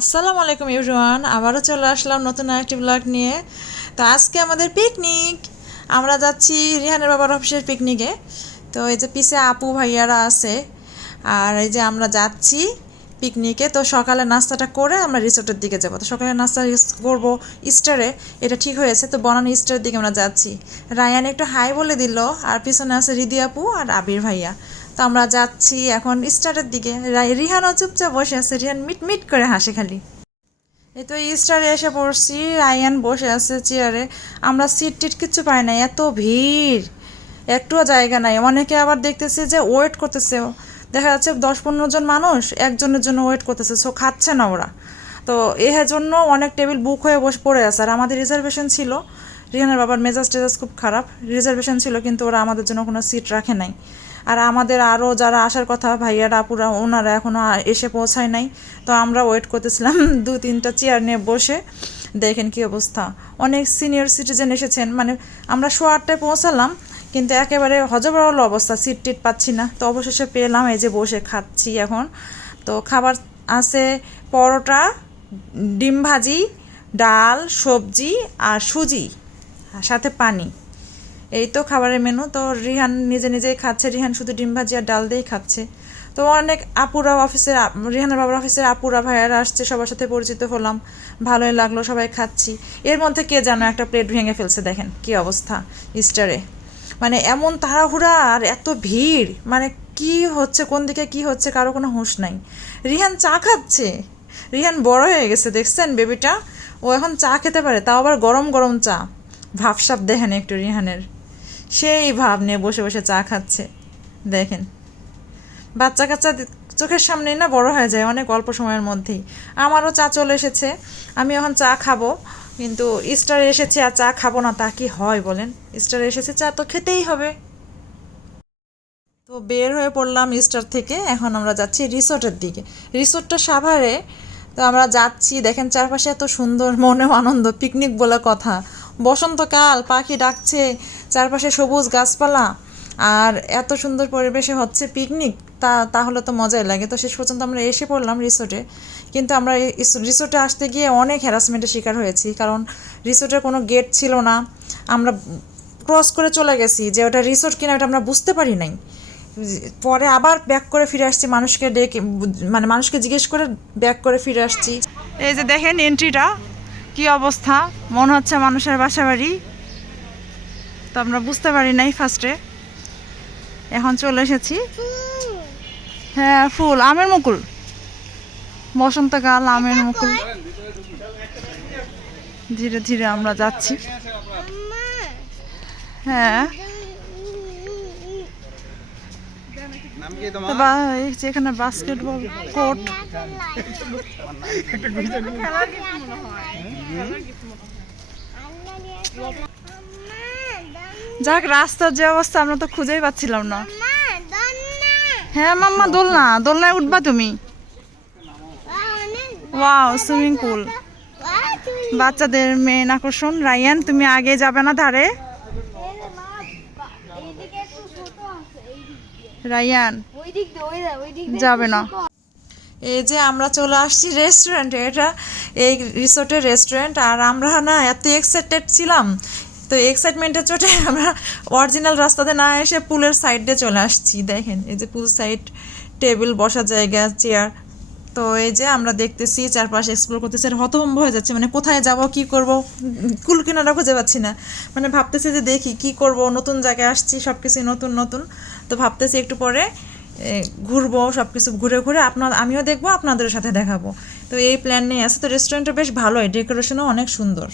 আসসালামু আলাইকুম ইউরিওয়ান আবারও চলে আসলাম নতুন আরেকটি ব্লগ নিয়ে। তো আজকে আমাদের পিকনিক আমরা যাচ্ছি রিহানের বাবার অফিসের পিকনিকে তো এই যে পিছে আপু ভাইয়ারা আছে, আর এই যে আমরা যাচ্ছি পিকনিকে তো সকালে নাস্তাটা করে আমরা রিসোর্টের দিকে যাব। তো সকালে নাস্তা করব ইস্টারে এটা ঠিক হয়েছে। তো বনানি ইস্টারের দিকে আমরা যাচ্ছি। রায়ান একটু হাই বলে দিল, আর পিছনে আছে রিদি আপু আর আবির ভাইয়া। তো আমরা যাচ্ছি এখন স্টারের দিকে। রিহানও চুপচাপ বসে আছে। রিহান মিট মিট করে হাসে খালি। এই তো স্টারে এসে পড়ছি। রায়ান বসে আছে চেয়ারে। আমরা সিট টিট কিচ্ছু পাই না। এত ভিড়। একটুও জায়গা নাই। অনেকে আবার দেখতেছি যে ওয়েট করতেছে। দেখা যাচ্ছে দশ পনেরো জন মানুষ একজনের জন্য ওয়েট করতেছে। সো খাচ্ছে না ওরা। তো এর জন্য অনেক টেবিল বুক হয়ে বসে পড়ে আছে। আর আমাদের রিজার্ভেশন ছিল। রিহানের বাবার মেজাজ টেজাজ খুব খারাপ। রিজার্ভেশন ছিল, কিন্তু ওরা আমাদের জন্য কোনো সিট রাখে নাই। আর আমাদের আরও যারা আসার কথা, ভাইয়ারা, আপুরা, ওনারা এখনও এসে পৌঁছায় নাই। তো আমরা ওয়েট করতেছিলাম দু তিনটা চেয়ার নিয়ে বসে। দেখেন কি অবস্থা। অনেক সিনিয়র সিটিজেন এসেছেন মানে আমরা শো আটটায় পৌঁছালাম, কিন্তু একেবারে হজবরল অবস্থা সিট টিট পাচ্ছি না। তো অবশেষে পেলাম এই যে বসে খাচ্ছি এখন। তো খাবার আছে, পরোটা, ডিম ভাজি, ডাল, সবজি আর সুজি সাথে পানি। এই তো খাবারের মেনু তো রিহান নিজে নিজেই খাচ্ছে। রিহান শুধু ডিম ভাজি আর ডাল দিয়েই খাচ্ছে। তো অনেক আপুরা অফিসের রিহানের বাবার অফিসের আপুরা, ভাইয়ারা আসছে। সবার সাথে পরিচিত হলাম। ভালোই লাগল, সবাই খাচ্ছি। এর মধ্যে কে যেন একটা প্লেট ভেঙে ফেলছে, দেখেন কি অবস্থা ইস্টারে মানে এমন তাড়াহুড়া আর এত ভিড়। মানে কি হচ্ছে, কোন দিকে কি হচ্ছে, কারও কোনো হুঁশ নাই। রিহান চা খাচ্ছে। রিহান বড় হয়ে গেছে, দেখছেন বেবিটা ও এখন চা খেতে পারে, তাও আবার গরম গরম চা। ভাবসাব দেখেন একটু রিহানের। সেই ভাব নিয়ে বসে বসে চা খাচ্ছে। দেখেন বাচ্চা কাচ্চা চোখের সামনেই না বড় হয়ে যায় অনেক অল্প সময়ের মধ্যেই। আমারও চা চলে এসেছে, আমি এখন চা খাব, কিন্তু ইস্টারে এসেছে আর চা খাব না, তা কি হয় বলেন? ইস্টারে এসেছে, চা তো খেতেই হবে। তো বের হয়ে পড়লাম ইস্টার থেকে, এখন আমরা যাচ্ছি রিসোর্টের দিকে। রিসোর্টটা সাভারে, তো আমরা যাচ্ছি, দেখেন চারপাশে এত সুন্দর মনেও আনন্দ, পিকনিক বলে কথা। বসন্তকাল, পাখি ডাকছে, চারপাশে সবুজ গাছপালা, আর এত সুন্দর পরিবেশে হচ্ছে পিকনিক তা, তাহলে তো মজাই লাগে। তো শেষ পর্যন্ত আমরা এসে পড়লাম রিসোর্টে কিন্তু আমরা রিসোর্টে আসতে গিয়ে অনেক হ্যারাসমেন্টের শিকার হয়েছি, কারণ রিসোর্টের কোনো গেট ছিল না। আমরা ক্রস করে চলে গেছি যে ওটা রিসোর্ট কিনা ওটা আমরা বুঝতে পারি নাই। পরে আবার ব্যাক করে ফিরে আসছি, মানুষকে ডেকে মানে মানুষকে জিজ্ঞেস করে ব্যাক করে ফিরে আসছি। এই যে দেখেন এন্ট্রিটা কি অবস্থা? মনে হচ্ছে মানুষের বাসা বাড়ি তো আমরা বুঝতে পারি নাই ফার্স্টে এখন চলে এসেছি। হ্যাঁ ফুল। আমের মুকুল। বসন্তকাল আমের মুকুল। ধীরে ধীরে আমরা যাচ্ছি। হ্যাঁ নাম কি তো তোমার বা- এই যে এখানে বাস্কেটবল কোর্ট যাক রাস্তার যে অবস্থা আমরা তো খুঁজেই পাচ্ছিলাম না। হ্যাঁ মাম্মা দোলনা। দোলনায় উঠবা তুমি? ওয়াও সুইমিং পুল বাচ্চাদের মেন আকর্ষণ। রায়ান তুমি আগে যাবে না ধারে? রায়ান। যাবে না। এই যে আমরা চলে আসছি রেস্টুরেন্টে এটা এই রিসোর্টের রেস্টুরেন্ট। আর আমরা না এত এক্সাইটেড ছিলাম। তো এক্সাইটমেন্টের চোটে আমরা অরিজিনাল রাস্তাতে না এসে পুলের সাইডে চলে আসছি। দেখেন এই যে পুল সাইড টেবিল বসা জায়গা চেয়ার তো এই যে আমরা দেখতেছি চারপাশে এক্সপ্লোর করতেছি আর হতভম্ব হয়ে যাচ্ছে। মানে কোথায় যাব, কি করব? কুল কিনারা খুঁজে পাচ্ছি না। মানে ভাবতেছি যে দেখি কি করব, নতুন জায়গায় আসছি সব কিছু নতুন নতুন। তো ভাবতেছি একটু পরে ঘুরবো সব কিছু ঘুরে ঘুরে আপনার, আমিও দেখব, আপনাদের সাথে দেখাবো। তো এই প্ল্যান নিয়ে আছে। তো রেস্টুরেন্টটা বেশ ভালোই ডেকোরেশনও অনেক সুন্দর।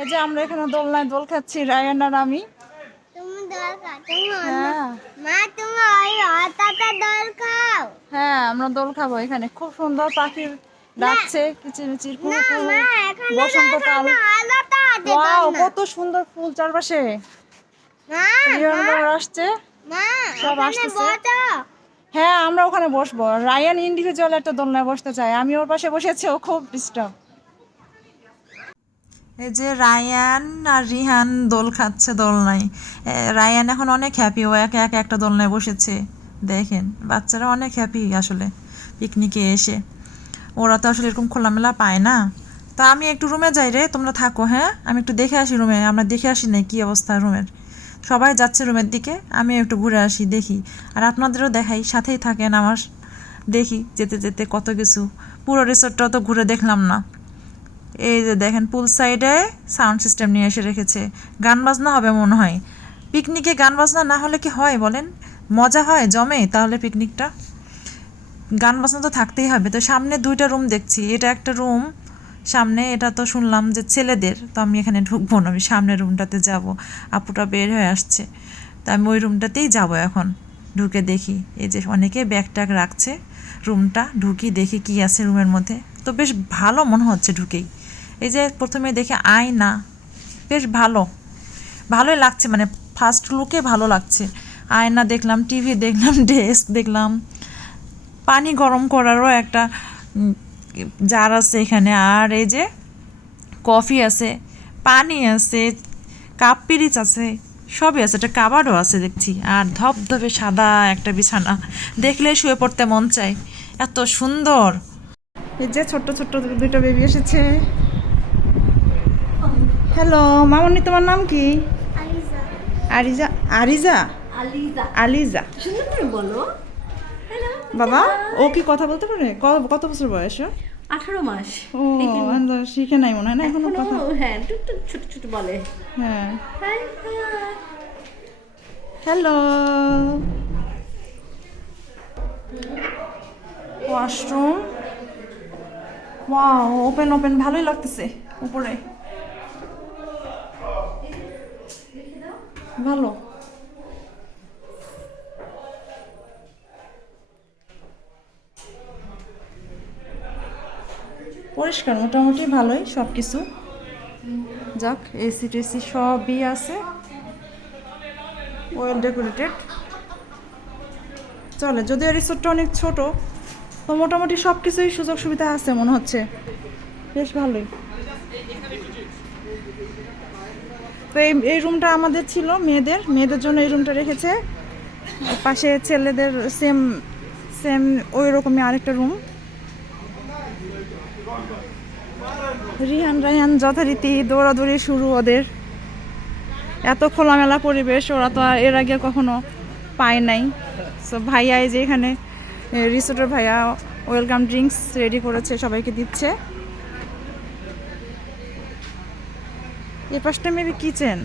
এই যে আমরা এখানে দোলনায় দোল খাচ্ছি, রায়ান আর আমি। হ্যাঁ। মা তুমি দল খাও হ্যাঁ আমরা দোল খাব এখানে। খুব সুন্দর পাখির ডাকছে কিচিরমিচির বসন্তকাল ওয়াও কত সুন্দর ফুল চারপাশে। আসছে। সব আসতেছে। হ্যাঁ আমরা ওখানে বসবো। রায়ান ইন্ডিভিজুয়াল একটা দোলনায় বসতে চাই আমি ওর পাশে বসেছি ও খুব ডিস্টার্ব। এই যে রায়ান আর রিহান দোল খাচ্ছে দোলনায় এ, রায়ান এখন অনেক হ্যাপি ও একা একা একটা দোলনায় বসেছে। দেখেন বাচ্চারা অনেক হ্যাপি আসলে পিকনিকে এসে। ওরা তো আসলে এরকম খোলামেলা পায় না। তা আমি একটু রুমে যাই রে তোমরা থাকো হ্যাঁ? আমি একটু দেখে আসি রুমে আমরা দেখে আসি না কী অবস্থা রুমের সবাই যাচ্ছে রুমের দিকে আমি একটু ঘুরে আসি দেখি। আর আপনাদেরও দেখাই সাথেই থাকেন আমার। দেখি যেতে যেতে কত কিছু। পুরো রিসোর্টটাও তো ঘুরে দেখলাম না। এই যে দেখেন পুল সাইডে সাউন্ড সিস্টেম নিয়ে এসে রেখেছে। গান বাজনা হবে মনে হয়। পিকনিকে গান বাজনা না হলে কি হয় বলেন? মজা হয়, জমে তাহলে পিকনিকটা? গান বাজনা তো থাকতেই হবে। তো সামনে দুইটা রুম দেখছি। এটা একটা রুম সামনে এটা তো শুনলাম যে ছেলেদের। তো আমি এখানে ঢুকবো না, আমি সামনের রুমটাতে যাব। আপুটা বের হয়ে আসছে। তো আমি ওই রুমটাতেই যাব এখন। ঢুকে দেখি। এই যে অনেকে ব্যাগ ট্যাগ রাখছে। রুমটা ঢুকি দেখি কি আছে রুমের মধ্যে। তো বেশ ভালো মনে হচ্ছে ঢুকেই। এই যে প্রথমে দেখে আয়না, বেশ ভালো। ভালোই লাগছে মানে ফার্স্ট লুকে ভালো লাগছে। আয়না দেখলাম টিভি দেখলাম ডেস্ক দেখলাম। পানি গরম করারও একটা জার আছে এখানে। আর এই যে কফি আছে, পানি আছে, কাপ পিরিচ আছে, সবই আছে। একটা কাবারও আছে দেখছি। আর ধপধপে সাদা একটা বিছানা। দেখলে শুয়ে পড়তে মন চায়। এত সুন্দর। এই যে ছোট্ট ছোট্ট দুটো বেবি এসেছে। হ্যালো মামনি তোমার নাম কি? আরিজা। আরিজা আলিজা। বলো। বাবা ও কি কথা বলতে পারে কত বছর বয়স? আঠারো মাস। ও শিখে নাই মনে হয় না এখনও কথা? হ্যাঁ টুকটুক ছোট ছোট বলে। হ্যাঁ। Hello. Washroom? Wow open open ভালোই লাগতেছে উপরে। ভালো। পরিষ্কার, মোটামুটি ভালোই সব কিছু যাক, এসি টেসি সবই আছে। ওয়েল ডেকোরেটেড চলে, যদিও রিসোর্টটা অনেক ছোট, তো মোটামুটি সব কিছুই সুযোগ সুবিধা আছে মনে হচ্ছে। বেশ ভালোই। তো এই এই রুমটা আমাদের ছিল, মেয়েদের। মেয়েদের জন্য এই রুমটা রেখেছে। পাশে ছেলেদের সেম সেম ওই রকমই আরেকটা রুম রিহান, রায়হান যথারীতি দৌড়াদৌড়ি শুরু ওদের। এত খোলামেলা পরিবেশ, ওরা তো এর আগে কখনো পায় নাই। সো ভাইয়া এই যে এখানে রিসোর্টের ভাইয়া ওয়েলকাম ড্রিঙ্কস রেডি করেছে, সবাইকে দিচ্ছে। এ পাশটা মেবি কিচেন।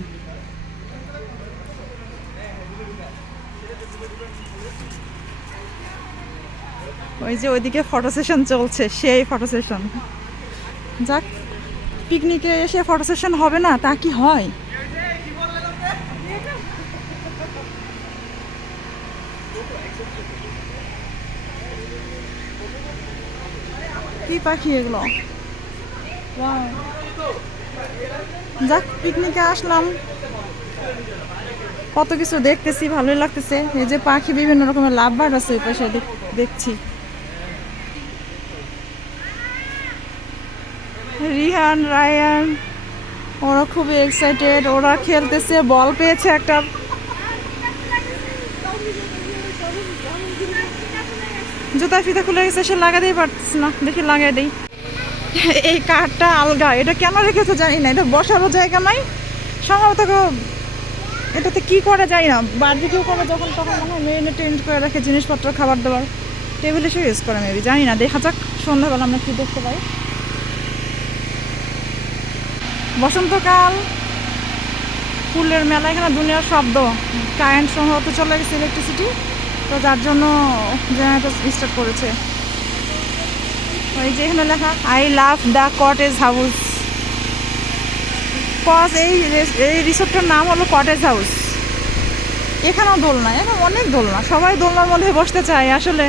ওই যে ওইদিকে ফটো সেশন চলছে, সেই ফটো সেশন। যাক, পিকনিকে এসে ফটো সেশন হবে না, তা কি হয়? কি পাখি এগুলো. যাক, পিকনিকে আসলাম। কত কিছু দেখতেছি, ভালোই লাগতেছে। এই যে পাখি বিভিন্ন রকমের লাভ বার্ড আছে ওই পাশে দেখছি। রিহান, রায়ান, ওরা খুবই এক্সাইটেড ওরা খেলতেছে, বল পেয়েছে একটা। জুতা ফিতা খুলে গেছে, সে লাগাতেই পারতেছে না। দেখি লাগাই দেই। এই কাঠটা আলগা, এটা কেন রেখেছে জানি না, এটা বসারও জায়গা নাই। সম্ভবত এটাতে কি করে জানি না? বার্বিকিউ করে যখন তখন মনে হয় মেরিনে টেন্ট করে রাখে জিনিসপত্র, খাবার দাবার টেবিলে সে ইউজ করে মেবি জানি না, দেখা যাক, সন্ধ্যাবেলা আমরা কি দেখতে পাই। বসন্তকাল, ফুলের মেলা, এখানে দুনিয়ার শব্দ। কারেন্ট সম্ভবত চলে গেছে ইলেকট্রিসিটি তো যার জন্য জেনারেটর স্টার্ট করেছে। ওই যে এখানে লেখা I love the cottage house cause এই এই রিসোর্টটার নাম হলো কটেজ হাউস এখানেও দোলনা, এখানে অনেক দোলনা, সবাই দোলনার মধ্যে বসতে চায় আসলে।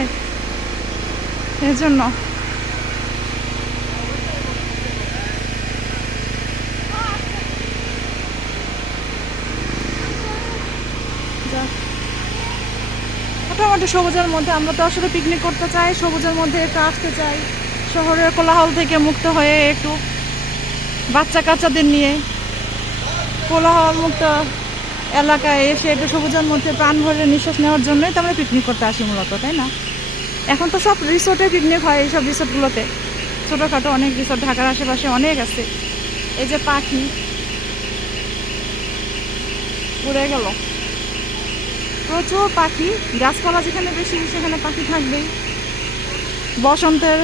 এর জন্য। মোটামুটি সবুজের মধ্যে আমরা তো আসলে পিকনিক করতে চাই, সবুজের মধ্যে একটু আসতে চাই। শহরের কোলাহল থেকে মুক্ত হয়ে একটু বাচ্চা কাচ্চাদের নিয়ে কোলাহল মুক্ত এলাকায় এসে একটু সবুজের মধ্যে প্রাণ ভরে নিঃশ্বাস নেওয়ার জন্যই তো আমরা পিকনিক করতে আসি মূলত, তাই না? এখন তো সব রিসোর্টে পিকনিক হয় এইসব রিসোর্টগুলোতে ছোটোখাটো অনেক রিসোর্ট ঢাকার আশেপাশে অনেক আছে। এই যে পাখি, উড়ে গেল। প্রচুর পাখি, গাছপালা যেখানে বেশি, সেখানে পাখি থাকবেই। বসন্তের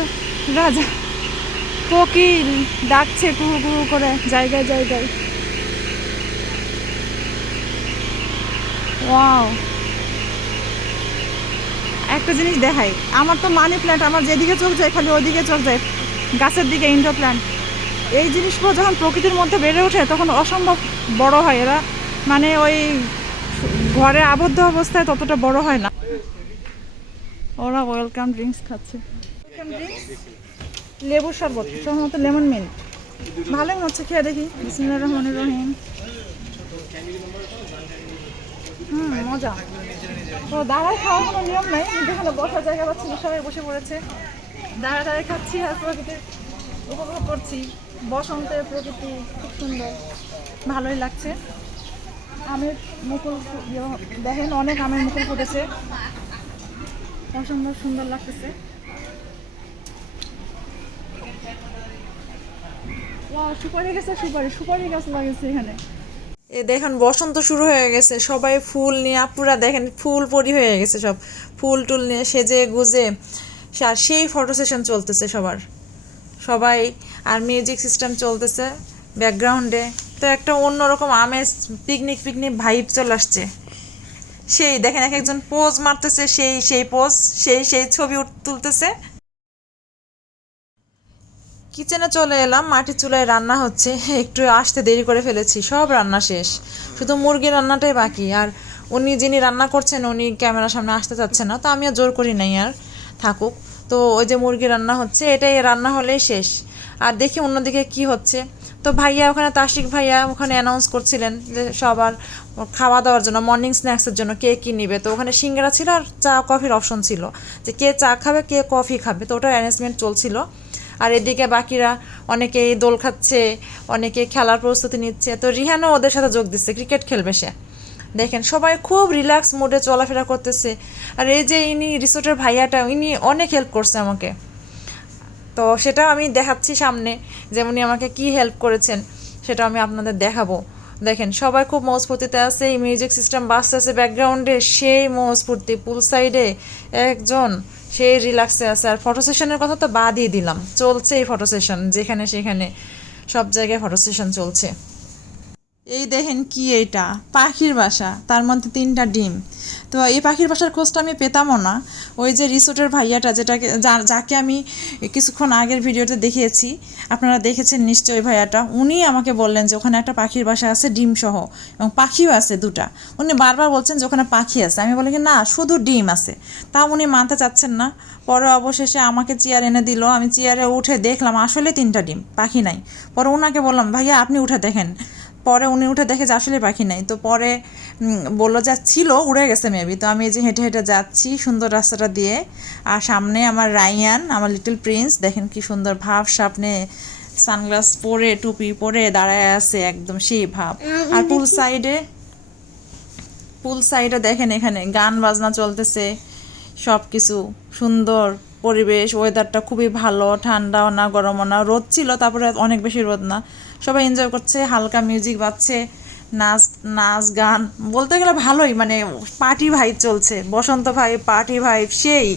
রাজা কোকিল ডাকছে কুহু কুহু করে, জায়গায় জায়গায়। ওয়াও। একটা জিনিস দেখাই, আমার তো মানি প্ল্যান্ট আমার যেদিকে চোখ যায় খালি ওইদিকে চোখ যায়, গাছের দিকে ইনডোর প্ল্যান্ট এই জিনিসগুলো যখন প্রকৃতির মধ্যে বেড়ে ওঠে, তখন অসম্ভব বড় হয়। এরা মানে ওই ঘরে আবদ্ধ অবস্থায় ততটা বড় হয় না। ওরা ওয়েলকাম ড্রিঙ্কস খাচ্ছে। লেবুর শরবত, সম্ভবত লেমন মিন্ট ভালোই হচ্ছে খেয়ে দেখি। বিসমুল্লাহ রহমান রহিম। হুম, মজা। তো দাঁড়ায় খাওয়ার কোনো নিয়ম নাই এখানে বসার জায়গা পাচ্ছি সবাই বসে পড়েছে। দাঁড়ায় দাঁড়ায় খাচ্ছি আর প্রকৃতির উপভোগ করছি। বসন্তের প্রকৃতি খুব সুন্দর, ভালোই লাগছে। আমের মুকুল দেখেন অনেক আমের মুকুল ফুটেছে। অসম্ভব সুন্দর লাগতেছে। সুপারি সুপারি সুপারি গাছ এখানে। এ দেখেন, বসন্ত শুরু হয়ে গেছে, সবাই ফুল নিয়ে, আপুরা দেখেন, ফুল পরি হয়ে গেছে সব। ফুল টুল নিয়ে সেজে গুজে, আর সেই ফটো সেশন চলতেছে সবার। সবাই আর মিউজিক সিস্টেম চলতেছে ব্যাকগ্রাউন্ডে তো একটা অন্যরকম আমেজ পিকনিক পিকনিক ভাইব চলে আসছে। সেই দেখেন, এক একজন পোজ মারতেছে, সেই সেই পোজ সেই সেই ছবি তুলতেছে। কিচেনে চলে এলাম, মাটির চুলায় রান্না হচ্ছে। একটু আসতে দেরি করে ফেলেছি, সব রান্না শেষ। শুধু মুরগির রান্নাটাই বাকি, আর উনি যিনি রান্না করছেন, উনি ক্যামেরার সামনে আসতে চাচ্ছেন না, তো আমি আর জোর করি নাই আর থাকুক। তো ওই যে মুরগি রান্না হচ্ছে, এটাই রান্না হলেই শেষ। আর দেখি অন্যদিকে কি হচ্ছে। তো ভাইয়া ওখানে তাসিক ভাইয়া ওখানে অ্যানাউন্স করছিলেন যে সবার খাওয়া দাওয়ার জন্য মর্নিং স্ন্যাক্সের জন্য কে কী নিবে। তো ওখানে সিঙ্গারা ছিল আর চা, কফির অপশন ছিল। যে কে চা খাবে, কে কফি খাবে, তো ওটার অ্যারেঞ্জমেন্ট চলছিল। আর এদিকে বাকিরা অনেকেই দোল খাচ্ছে, অনেকে খেলার প্রস্তুতি নিচ্ছে। তো রিহানও ওদের সাথে যোগ দিচ্ছে, ক্রিকেট খেলবে সে। দেখেন, সবাই খুব রিল্যাক্স মুডে চলাফেরা করতেছে। আর এই যে ইনি রিসোর্টের ভাইয়াটা, ইনি অনেক হেল্প করছে আমাকে। তো সেটাও আমি দেখাচ্ছি সামনে, যেমনি আমাকে কি হেল্প করেছেন সেটা আমি আপনাদের দেখাবো। দেখেন, সবাই খুব মজফুর্তিতে আছে, এই মিউজিক সিস্টেম বাজতেছে ব্যাকগ্রাউন্ডে সেই মজফুর্তি পুল সাইডে একজন সেই রিল্যাক্সে আছে। আর ফটো সেশনের কথা তো বাদই দিলাম। চলছে এই ফটো সেশন যেখানে সেখানে সব জায়গায় ফটো সেশন চলছে। এই দেখেন কি এটা পাখির বাসা, তার মধ্যে তিনটা ডিম। তো এই পাখির বাসার খোঁজটা আমি পেতামও না। ওই যে রিসোর্টের ভাইয়াটা যেটাকে যাকে আমি কিছুক্ষণ আগের ভিডিওতে দেখিয়েছি, আপনারা দেখেছেন নিশ্চয়ই ভাইয়াটা। উনি আমাকে বললেন যে ওখানে একটা পাখির বাসা আছে ডিম সহ এবং পাখিও আছে দুটা। উনি বারবার বলছেন যে ওখানে পাখি আছে। আমি বলি না, শুধু ডিম আছে। তা উনি মানতে চাচ্ছেন না। পরে অবশেষে আমাকে চেয়ার এনে দিল। আমি চেয়ারে উঠে দেখলাম আসলে তিনটা ডিম, পাখি নাই। পরে ওনাকে বললাম, ভাইয়া, আপনি উঠে দেখেন। পরে উনি উঠে দেখে যে আসলে পাখি নাই। তো পরে বলল যা ছিল উড়ে গেছে মেবি তো আমি এই যে হেঁটে হেঁটে যাচ্ছি সুন্দর রাস্তাটা দিয়ে। আর সামনে আমার রাইয়ান আমার লিটল প্রিন্স দেখেন কি সুন্দর ভাব সামনে সানগ্লাস পরে টুপি পরে দাঁড়ায় আছে একদম সেই ভাব। আর পুল সাইডে পুল সাইডে দেখেন এখানে গান বাজনা চলতেছে সব কিছু সুন্দর পরিবেশ ওয়েদারটা খুবই ভালো ঠান্ডাও না গরমও না রোদ ছিল তারপরে অনেক বেশি রোদ না। সবাই এনজয় করছে, হালকা মিউজিক বাজছে, নাচ নাচ, গান, বলতে গেলে ভালোই মানে পার্টি ভাইব চলছে, বসন্ত ভাই পার্টি ভাইব সেই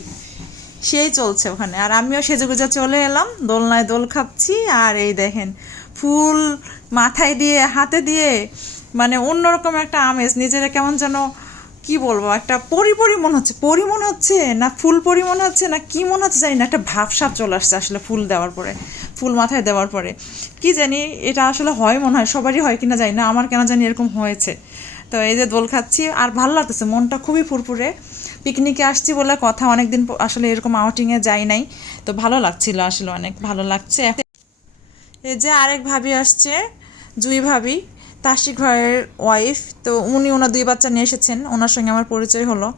সেই চলছে ওখানে। আর আমিও সেজেগুজে চলে এলাম, দোলনায় দোল খাচ্ছি, আর এই দেখেন, ফুল মাথায় দিয়ে, হাতে দিয়ে মানে অন্যরকম একটা আমেজ, নিজেরা কেমন যেন, কি বলব, একটা পরি পরি মনে হচ্ছে, পরি মনে হচ্ছে, না ফুল পরি মনে হচ্ছে, না কি মনে হচ্ছে জানি না, একটা ভাবসাপ চলে আসছে আসলে ফুল দেওয়ার পরে। ফুল মাথায় দেওয়ার পরে। কি জানি এটা আসলে হয় মনে হয়, সবারই হয় কিনা জানি না, আমার কেন জানি এরকম হয়েছে। তো এই যে দোল খাচ্ছি, আর ভালো লাগতেছে, মনটা খুবই ফুরফুরে। পিকনিকে আসছি বলে কথা অনেকদিন আসলে এরকম আউটিংয়ে যাই নাই। তো ভালো লাগছিল আসলে অনেক, ভালো লাগছে। এই যে আরেক ভাবি আসছে, জুই ভাবি তাসিক ভাইয়ের ওয়াইফ তো উনি ওনার দুই বাচ্চা নিয়ে এসেছেন, ওনার সঙ্গে আমার পরিচয় হলো।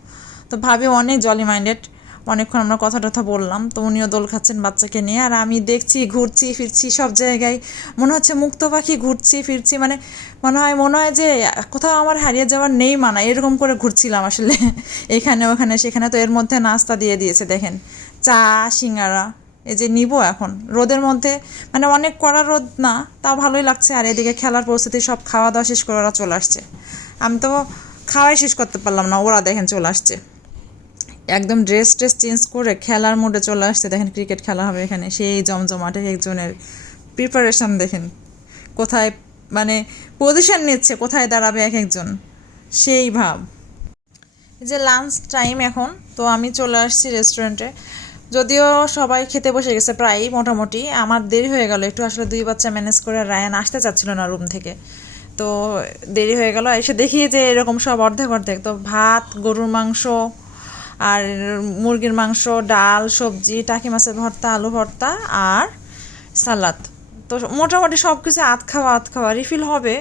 তো ভাবি অনেক জলি মাইন্ডেড অনেকক্ষণ আমরা কথা টথা বললাম, তো উনিও দোল খাচ্ছেন বাচ্চাকে নিয়ে, আর আমি দেখছি, ঘুরছি, ফিরছি সব জায়গায়। মনে হচ্ছে মুক্ত পাখি, ঘুরছি, ফিরছি মানে মনে হয় মনে হয় যে কোথাও আমার হারিয়ে যাওয়ার নেই মানা, এরকম করে ঘুরছিলাম আসলে। এখানে, ওখানে, সেখানে, তো এর মধ্যে নাস্তা দিয়ে দিয়েছে, দেখেন। চা, সিঙ্গারা, এই যে নিব এখন। রোদের মধ্যে মানে অনেক কড়া রোদ না, তাও ভালোই লাগছে, আর এদিকে খেলার পরিস্থিতি, সব খাওয়া দাওয়া শেষ করে ওরা চলে আসছে। আমি তো খাওয়াই শেষ করতে পারলাম না, ওরা দেখেন চলে আসছে। একদম ড্রেস ট্রেস চেঞ্জ করে খেলার মোডে চলে আসছে। দেখেন ক্রিকেট খেলা হবে এখানে। সেই জমজমাটে একজনের প্রিপারেশন দেখেন। কোথায় মানে পজিশন নিচ্ছে, কোথায় দাঁড়াবে এক একজন। সেই ভাব। যে লাঞ্চ টাইম এখন, তো আমি চলে আসছি রেস্টুরেন্টে যদিও সবাই খেতে বসে গেছে প্রায় মোটামুটি। আমার দেরি হয়ে গেল। একটু আসলে দুই বাচ্চা ম্যানেজ করে রায়ান আসতে চাচ্ছিল না রুম থেকে। তো দেরি হয়ে গেল। এসে দেখি যে এরকম সব অর্ধেক অর্ধেক। তো ভাত, গরুর মাংস আর মুরগির মাংস, ডাল, সবজি, টাকি মাছের ভর্তা, আলু ভর্তা আর সালাদ। তো মোটামুটি সব কিছু আধ খাওয়া আধ খাওয়া রিফিল হবে।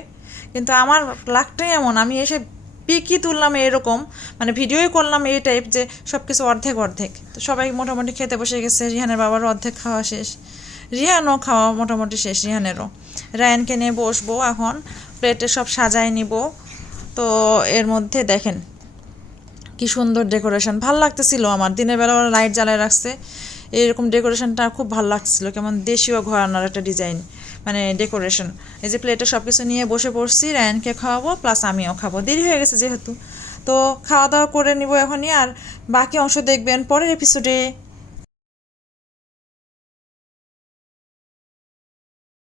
কিন্তু আমার লাকটাই এমন, আমি এসে পিকই তুললাম এরকম মানে ভিডিওই করলাম এই টাইপ যে সব কিছু অর্ধেক অর্ধেক। তো সবাই মোটামুটি খেতে বসে গেছে, রিহানের বাবারও অর্ধেক খাওয়া শেষ। রিহানও খাওয়া মোটামুটি শেষ, রিহানেরও। রায়ানকে নিয়ে বসবো এখন প্লেটে সব সাজায় নিব। তো এর মধ্যে দেখেন কি সুন্দর ডেকোরেশন ভালো লাগতেছিল আমার। দিনের বেলা ওরা লাইট জ্বালায় রাখছে। এরকম ডেকোরেশনটা খুব ভালো লাগছিল। কেমন দেশীয় ঘরানার একটা ডিজাইন মানে ডেকোরেশন এই যে প্লেটে সব কিছু নিয়ে বসে পড়ছি, রায়নকে খাওয়াবো প্লাস আমিও খাব। দেরি হয়ে গেছে যেহেতু। তো খাওয়া দাওয়া করে নিব এখনই। আর বাকি অংশ দেখবেন পরের এপিসোডে